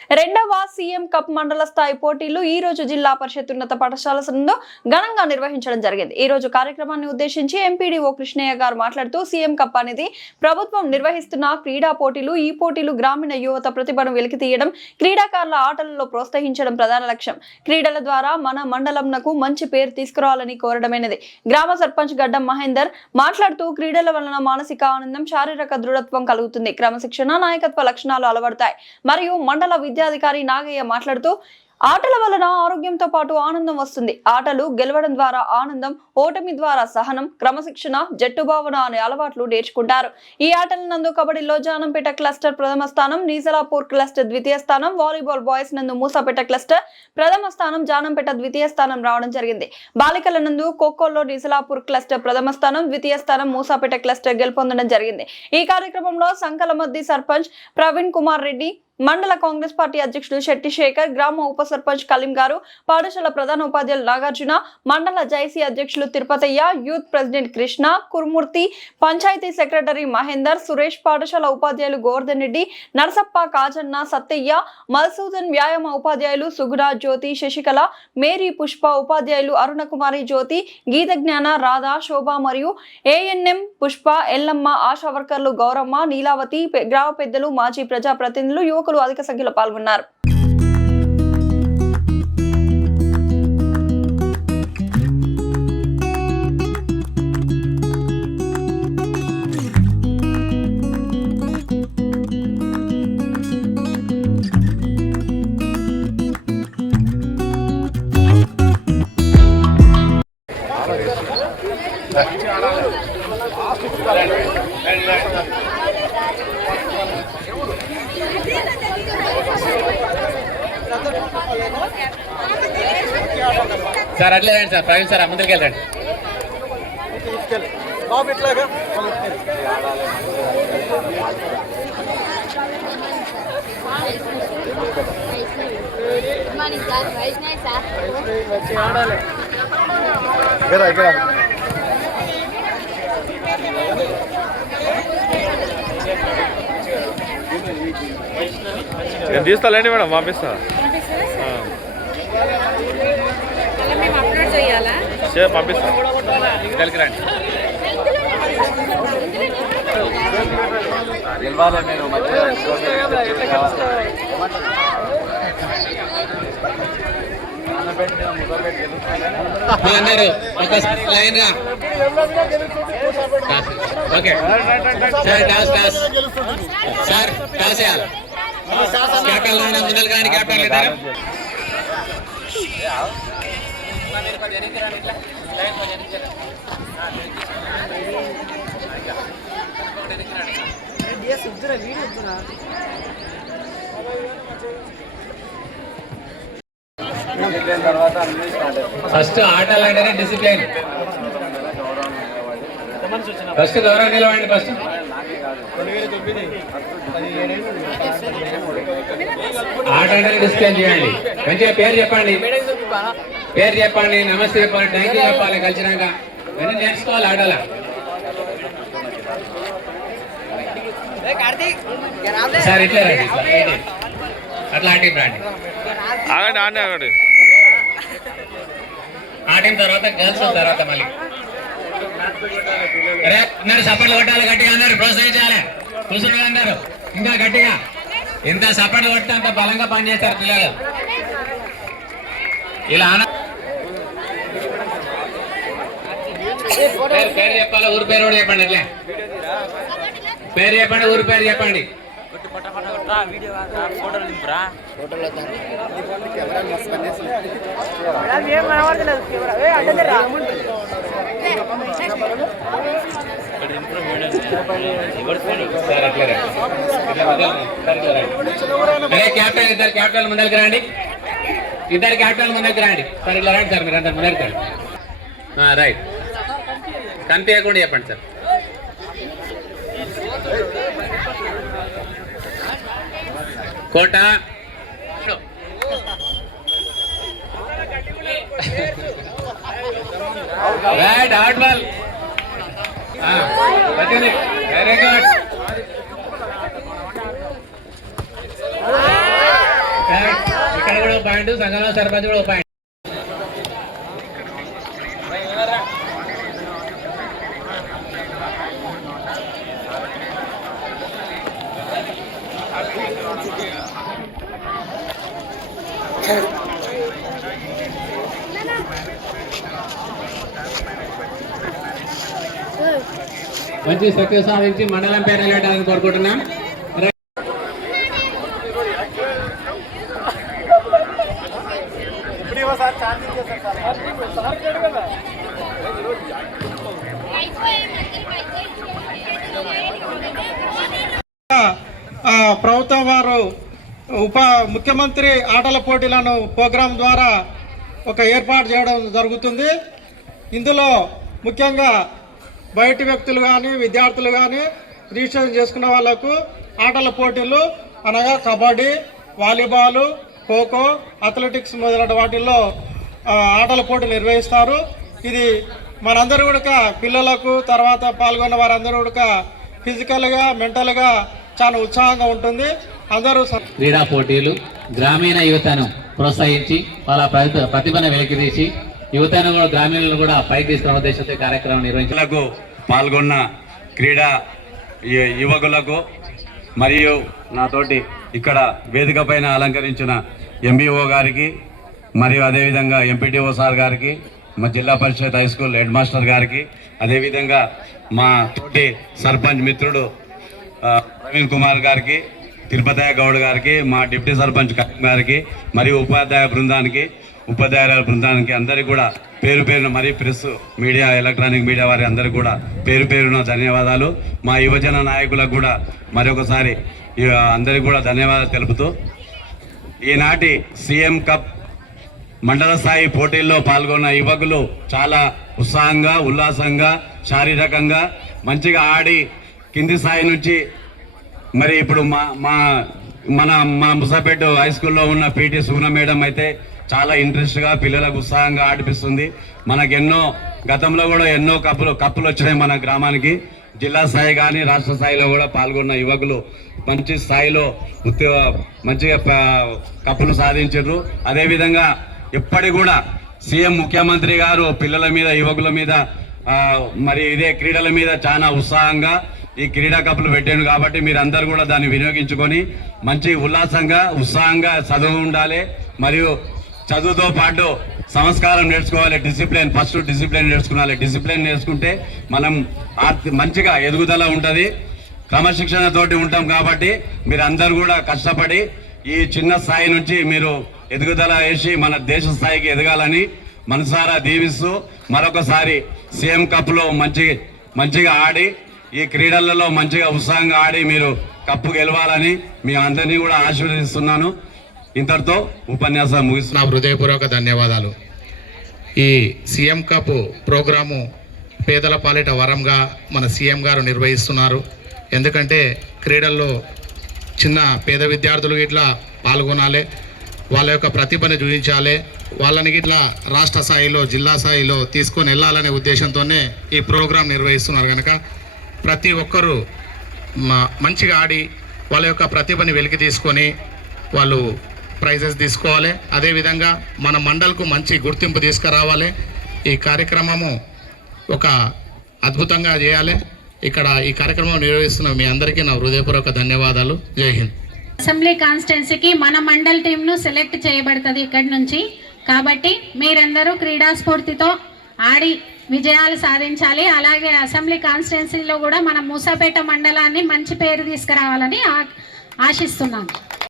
రెండవ CM cup మండల స్థాయి పోటీలు ఈ రోజు జిల్లా పరిషత్ ఉన్నత పాఠశాల నందు ఘనంగా నిర్వహించడం జరిగింది. ఈ రోజు కార్యక్రమాన్ని ఉద్దేశించి ఎంపీడీఓ కృష్ణయ్య గారు మాట్లాడుతూ సీఎం కప్ అనేది ప్రభుత్వం నిర్వహిస్తున్న క్రీడా పోటీలు. ఈ పోటీలు గ్రామీణ యువత ప్రతిభను వెలికితీయడం, క్రీడాకారుల ఆటలలో ప్రోత్సహించడం ప్రధాన లక్ష్యం. క్రీడల ద్వారా మన మండలంనకు మంచి పేరు తీసుకురావాలని కోరడమైనది. గ్రామ సర్పంచ్ గడ్డం మహేందర్ మాట్లాడుతూ క్రీడల వలన మానసిక ఆనందం, శారీరక దృఢత్వం కలుగుతుంది. క్రమశిక్షణ, నాయకత్వ లక్షణాలు అలవడతాయి. మరియు మండల విద్యాధికారి నాగయ్య మాట్లాడుతూ ఆటల వలన ఆరోగ్యంతో పాటు ఆనందం వస్తుంది. ఆటలు గెలవడం ద్వారా ఆనందం, ఓటమి ద్వారా సహనం, క్రమశిక్షణ, జట్టు భావన అనే అలవాట్లు నేర్చుకుంటారు. ఈ ఆటల నందు కబడ్డీలో జానంపేట క్లస్టర్ ప్రథమ స్థానం, నీజలాపూర్ క్లస్టర్ ద్వితీయ స్థానం, వాలీబాల్ బాయ్స్ నందు మూసాపేట క్లస్టర్ ప్రథమ స్థానం, జానంపేట ద్వితీయ స్థానం రావడం జరిగింది. బాలికల నందు ఖోఖోలో నీజలాపూర్ క్లస్టర్ ప్రథమ స్థానం, ద్వితీయ స్థానం మూసాపేట క్లస్టర్ గెలుపొందడం జరిగింది. ఈ కార్యక్రమంలో సంకలమద్ది సర్పంచ్ ప్రవీణ్ కుమార్ రెడ్డి, మండల కాంగ్రెస్ పార్టీ అధ్యక్షుడు శెట్టి శేఖర్, గ్రామ ఉప సర్పంచ్ కలీం గారు, పాఠశాల ప్రధాన ఉపాధ్యాయులు నాగార్జున, మండల జైసీ అధ్యక్షులు Tirupatayya, youth president Krishna, Kurumurthy, panchayati secretary Mahender, Suresh, పాఠశాల ఉపాధ్యాయులు గోవర్ధన్ రెడ్డి, నరసప్ప, కాజన్న, సత్తయ్య, మల్సూదన్, వ్యాయామ ఉపాధ్యాయులు సుగుణ, జ్యోతి, శశికళ, మేరీ, పుష్ప, ఉపాధ్యాయులు అరుణకుమారి, జ్యోతి, గీత జ్ఞాన, రాధా, శోభ మరియు ఏఎన్ఎం పుష్ప, ఎల్లమ్మ, ఆశా వర్కర్లు గౌరమ్మ, నీలావతి, గ్రామ పెద్దలు, మాజీ ప్రజాప్రతినిధులు, యువకులు అధిక సంఖ్యలో పాల్గొన్నారు. సార్ అట్లేదండి సార్, ప్రవీణ్ సార్ ముందుకు వెళ్ళండి. తీస్తాలేండి మేడం, పంపిస్తా. పంపిస్తా, ఇక్కడికి రండి. అందరూ ఒక లైన్ గా. Okay sir, toss toss sir, toss చేయాలి. క్యాప్టెన్ ముందలు కానీ క్యాప్టెన్ లేదా ఫస్ట్ ఆటలు అంటేనే డిసిప్లిన్. ఫస్ట్ గౌరవం నిలవండి. ఫస్ట్ ఆట అంటే డిసిప్లిన్ చేయండి. మంచిగా పేరు చెప్పండి, పేరు చెప్పండి, నమస్తే చెప్పండి, థ్యాంక్ యూ చెప్పాలి. కలిసినాక ఇవన్నీ నేర్చుకోవాలి ఆటల. సార్ ఇట్లా రండి, అట్లా ఆటి రండి. ఆటిన తర్వాత గర్ల్స్ తర్వాత మళ్ళీ అందరు సపోర్ట్లు కొట్టాలి, గట్టిగా అందరు ప్రోత్సహించాలి. కూర్చుని అందరు ఇంకా గట్టిగా, ఎంత సపోర్ట్లు కొడితే అంత బలంగా పనిచేస్తారు పిల్లలు. ఇలా పేరు చెప్పాలి, ఊరి పేరు కూడా చెప్పండి. అట్లే పేరు చెప్పండి, ఊరి పేరు చెప్పండి. క్యాప్టెన్, ఇద్దరు క్యాప్టెన్ ముందరికి రండి. ఇద్దరు క్యాప్టెన్ ముందరికి రండి. సార్ ఇట్లా రండి సార్, మీరు అందరు ముందరికి రండి. రైట్, కనిపించకుండా చెప్పండి సార్. కోట right, hard ball. Very good. ఇక్కడ కూడా ఒక పాయింట్, సంఘంలో సర్పంచ్ కూడా ఒక పాయింట్. మంచి సక్సెస్ సాధించి మండలం పేరు వెళ్ళడానికి కోరుకుంటున్నాం. ప్రభుత్వం వారు ముఖ్యమంత్రి ఆటల పోటీలను ప్రోగ్రాం ద్వారా ఒక ఏర్పాటు చేయడం జరుగుతుంది. ఇందులో ముఖ్యంగా బయటి వ్యక్తులు కానీ విద్యార్థులు కానీ రిజిస్ట్రేషన్ చేసుకున్న వాళ్ళకు ఆటల పోటీలు అనగా కబడ్డీ, వాలీబాలు, ఖోఖో, అథ్లెటిక్స్ మొదలైన వాటిల్లో ఆటల పోటీలు నిర్వహిస్తారు. ఇది మనందరూ కూడా పిల్లలకు తర్వాత పాల్గొన్న వారందరూ కూడా ఫిజికల్గా మెంటల్గా చాలా ఉత్సాహంగా ఉంటుంది. అందరూ క్రీడా పోటీలు గ్రామీణ యువతను ప్రోత్సహించి వాళ్ళ ప్రతిభను వెలికితీసి యువతను కూడా గ్రామీణులను కూడా పైకి తీసుకున్న ఉద్దేశంతో కార్యక్రమం నిర్వహించలకు పాల్గొన్న క్రీడా యువకులకు మరియు నాతోటి ఇక్కడ వేదిక పైన అలంకరించిన ఎంబీఓ గారికి మరియు అదేవిధంగా ఎంపీటీఓ సార్ గారికి, మా జిల్లా పరిషత్ హై స్కూల్ హెడ్ మాస్టర్ గారికి, అదేవిధంగా మా తోటి సర్పంచ్ మిత్రుడు ప్రవీణ్ కుమార్ గారికి, తిరుపతయ్య గౌడ్ గారికి, మా డిప్యూటీ సర్పంచ్ కరీం గారికి మరియు ఉపాధ్యాయుల బృందానికి అందరికీ కూడా పేరు పేరున మరియు ప్రెస్ మీడియా, ఎలక్ట్రానిక్ మీడియా వారి అందరికీ కూడా పేరు పేరున ధన్యవాదాలు. మా యువజన నాయకులకు కూడా మరొకసారి అందరికీ కూడా ధన్యవాదాలు తెలుపుతూ, ఈనాటి సీఎం కప్ మండల స్థాయి పోటీల్లో పాల్గొన్న యువకులు చాలా ఉత్సాహంగా, ఉల్లాసంగా, శారీరకంగా మంచిగా ఆడి కింది స్థాయి నుంచి మరి ఇప్పుడు మా ముసాపేట హై స్కూల్లో ఉన్న పీటీ సుగుణ మేడం అయితే చాలా ఇంట్రెస్ట్గా పిల్లలకు ఉత్సాహంగా ఆడిపిస్తుంది. మనకెన్నో గతంలో కూడా ఎన్నో కప్పులు వచ్చినాయి మన గ్రామానికి. జిల్లా స్థాయి కానీ రాష్ట్ర స్థాయిలో కూడా పాల్గొన్న యువకులు మంచి స్థాయిలో మంచిగా కప్పులు సాధించారు. అదేవిధంగా ఎప్పటి కూడా సీఎం ముఖ్యమంత్రి గారు పిల్లల మీద, యువకుల మీద మరి ఇదే క్రీడల మీద చాలా ఉత్సాహంగా ఈ క్రీడా కప్పులు పెట్టాను. కాబట్టి మీరందరూ కూడా దాన్ని వినియోగించుకొని మంచి ఉత్సాహంగా చదువు ఉండాలి. మరియు చదువుతో పాటు సంస్కారం నేర్చుకోవాలి. ఫస్ట్ డిసిప్లిన్ నేర్చుకోవాలి. డిసిప్లిన్ నేర్చుకుంటే మనం మంచిగా ఎదుగుదల ఉంటుంది, క్రమశిక్షణతోటి ఉంటాం. కాబట్టి మీరందరూ కూడా కష్టపడి ఈ చిన్న స్థాయి నుంచి మీరు ఎదుగుదల వేసి మన దేశ స్థాయికి ఎదగాలని మనసారా దీవిస్తూ, మరొకసారి సీఎం కప్లో మంచిగా ఆడి ఈ క్రీడలలో మంచిగా ఉత్సాహంగా ఆడి మీరు కప్పు గెలవాలని మీ అందరినీ కూడా ఆశీర్వదిస్తున్నాను. ఇంతటితో ఉపన్యాసం ముగిస్తున్నా. హృదయపూర్వక ధన్యవాదాలు. ఈ సీఎం కప్ ప్రోగ్రాము పేదల పాలిట వరంగా మన సీఎం గారు నిర్వహిస్తున్నారు. ఎందుకంటే క్రీడల్లో చిన్న పేద విద్యార్థులు ఇట్లా పాల్గొనాలి, వాళ్ళ యొక్క ప్రతిభను చూపించాలి, వాళ్ళని ఇట్లా రాష్ట్ర స్థాయిలో, జిల్లా స్థాయిలో తీసుకొని వెళ్ళాలనే ఉద్దేశంతోనే ఈ ప్రోగ్రాం నిర్వహిస్తున్నారు. కనుక ప్రతి ఒక్కరూ మంచిగా ఆడి వాళ్ళ యొక్క ప్రతిభని వెలికి తీసుకొని వాళ్ళు ప్రైజెస్ తీసుకోవాలి. అదేవిధంగా మన మండల్కు మంచి గుర్తింపు తీసుకురావాలి. ఈ కార్యక్రమము ఒక అద్భుతంగా చేయాలి. ఇక్కడ ఈ కార్యక్రమం నిర్వహిస్తున్న మీ అందరికీ నా హృదయపూర్వక ధన్యవాదాలు. జై హింద్. అసెంబ్లీ కాన్స్టిట్యున్సీకి మన మండల్ టీంను సెలెక్ట్ చేయబడుతుంది ఇక్కడి నుంచి. కాబట్టి మీరందరూ క్రీడా స్ఫూర్తితో ఆడి విజయాలు సాధించాలి. అలాగే అసెంబ్లీ కాన్స్టిట్యున్సీలో కూడా మన మూసాపేట మండలాన్ని మంచి పేరు తీసుకురావాలని ఆశిస్తున్నాను.